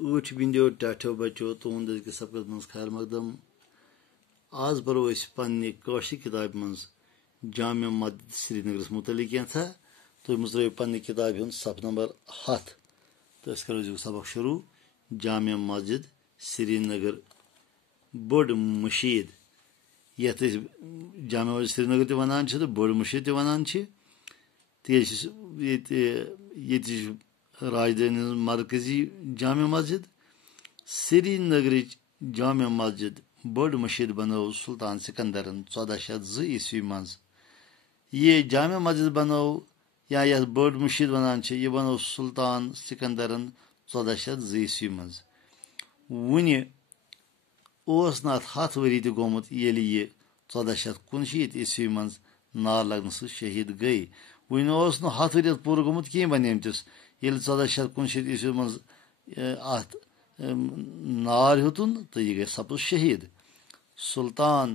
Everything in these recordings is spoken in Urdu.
ٲٹھ بِنٛدیو ٹاٹھیو بچو تُہُنٛد أزکِس سبقس منٛز خیر مقدم آز پرو أسۍ پننہِ کٲشرِ کِتابہِ منٛز جامع مسجد سرینگرس متعلق کینٛژھا تُہۍ مٔژرٲیِو پننہِ کِتابہِ ہُنٛد صفہٕ نمبر 100 تہٕ أسۍ کرو أزیُک سبق شروٗع جامع مسجد سرینگر بٔڑ مشیٖد یتھ أسۍ جامع مسجد سرینگر تہِ ونان چھِ تہٕ بٔڑ مشیٖد تہِ ونان چھِ تِکیازِ ییٚتہِ چھِ راجدھانی ہٕنٛز مرکزی جامع مسجد سرینگرٕچ جامع مسجد بٔڑ مشیٖد بنٲو سلطان سکندرن 1402 عیسوی منٛز یہ جامع مسجد بنٲو یا یتھ بٔڑ مشیٖد ونان چھِ یہِ بنٲو سلطان سکندرن 1402 عیسوی منٛز وُنہِ اوس نہٕ اتھ 100 ؤری تہِ گوٚمُت ییٚلہِ یہِ 1469 عیسوی منٛز نار لگنہٕ سۭتۍ شہیٖد گٔیے وُنہِ اوس نہٕ 100 ؤری پوٗرٕ گوٚمُت کینٛہہ بنیمتِس ییٚلہِ 1469 عیسوی منٛز اتھ نار ہیوٚتُن تہٕ یہِ گٔیے سپُد شہیٖد سلطان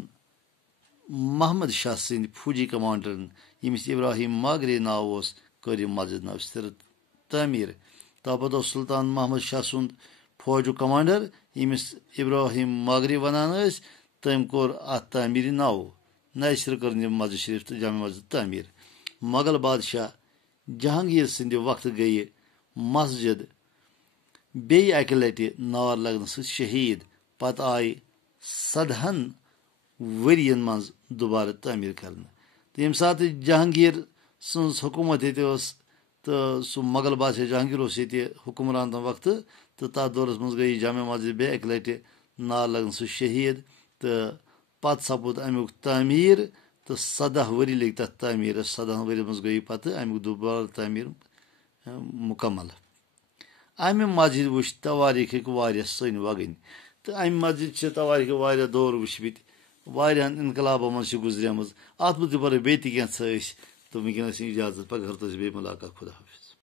محمد شاہ سٕنٛدۍ فوجی کمانڈرن ییٚمِس ابراہیم ماگرے ناو اوس کٔر یہِ مسجد نو تعمیٖر تاپتہٕ اوس سلطان محمد شاہ سُنٛد فوجُک کمانڈر ییٚمِس ابراہیم ماگرے ونان ٲسۍ تٔمۍ کوٚر اتھ تعمیٖر نو نَیہِ سرٕ کٔرٕن یہِ مسجد شریف تہٕ جامع مسجد تعمیٖر مغل بادشاہ جہانگیٖر سٕنٛدِ وقتہٕ گٔیہِ مسجد بیٚیہِ اکہِ لٹہِ نار لگنہٕ سۭتۍ شہیٖد پتہٕ آیہِ 17 ؤرین منٛز دُبارٕ تعمیٖر کرنہٕ تہٕ ییٚمہِ ساتہٕ جہانگیٖر سٕنٛز حکوٗمت ییٚتہِ ٲس تہٕ سُہ مغل بادشاہ جہانگیٖر اوس ییٚتہِ حُکمران تَمہِ وقتہٕ تہٕ تتھ دورس منٛز گٔیہِ جامع مسجد بیٚیہِ اکہِ لٹہِ نار لگنہٕ سۭتۍ شہیٖد تہٕ پتہٕ سپُد امیُک تعمیٖر تہٕ 17 ؤری لٔگۍ تتھ تعمیٖرس 17 ؤرین منٛز گٔیہِ پتہٕ امیُک دُبارٕ تعمیٖر مُکمل امہِ مسجد وٕچھ توٲریٖخٕکۍ واریاہ سٔنۍ وگٕنۍ تہٕ امہِ مسجد چھِ توٲریٖخٕکۍ واریاہ دور وٕچھمٕتۍ واریاہن انقلابن منٛز چھِ گُزریمٕژ اتھ منٛز تہِ پرو بیٚیہِ تہِ کینٛژھا أسۍ تہٕ وٕنکیٚنس اجازت پگاہ کرو تۄہہِ بیٚیہِ مُلاقات خدا حافظ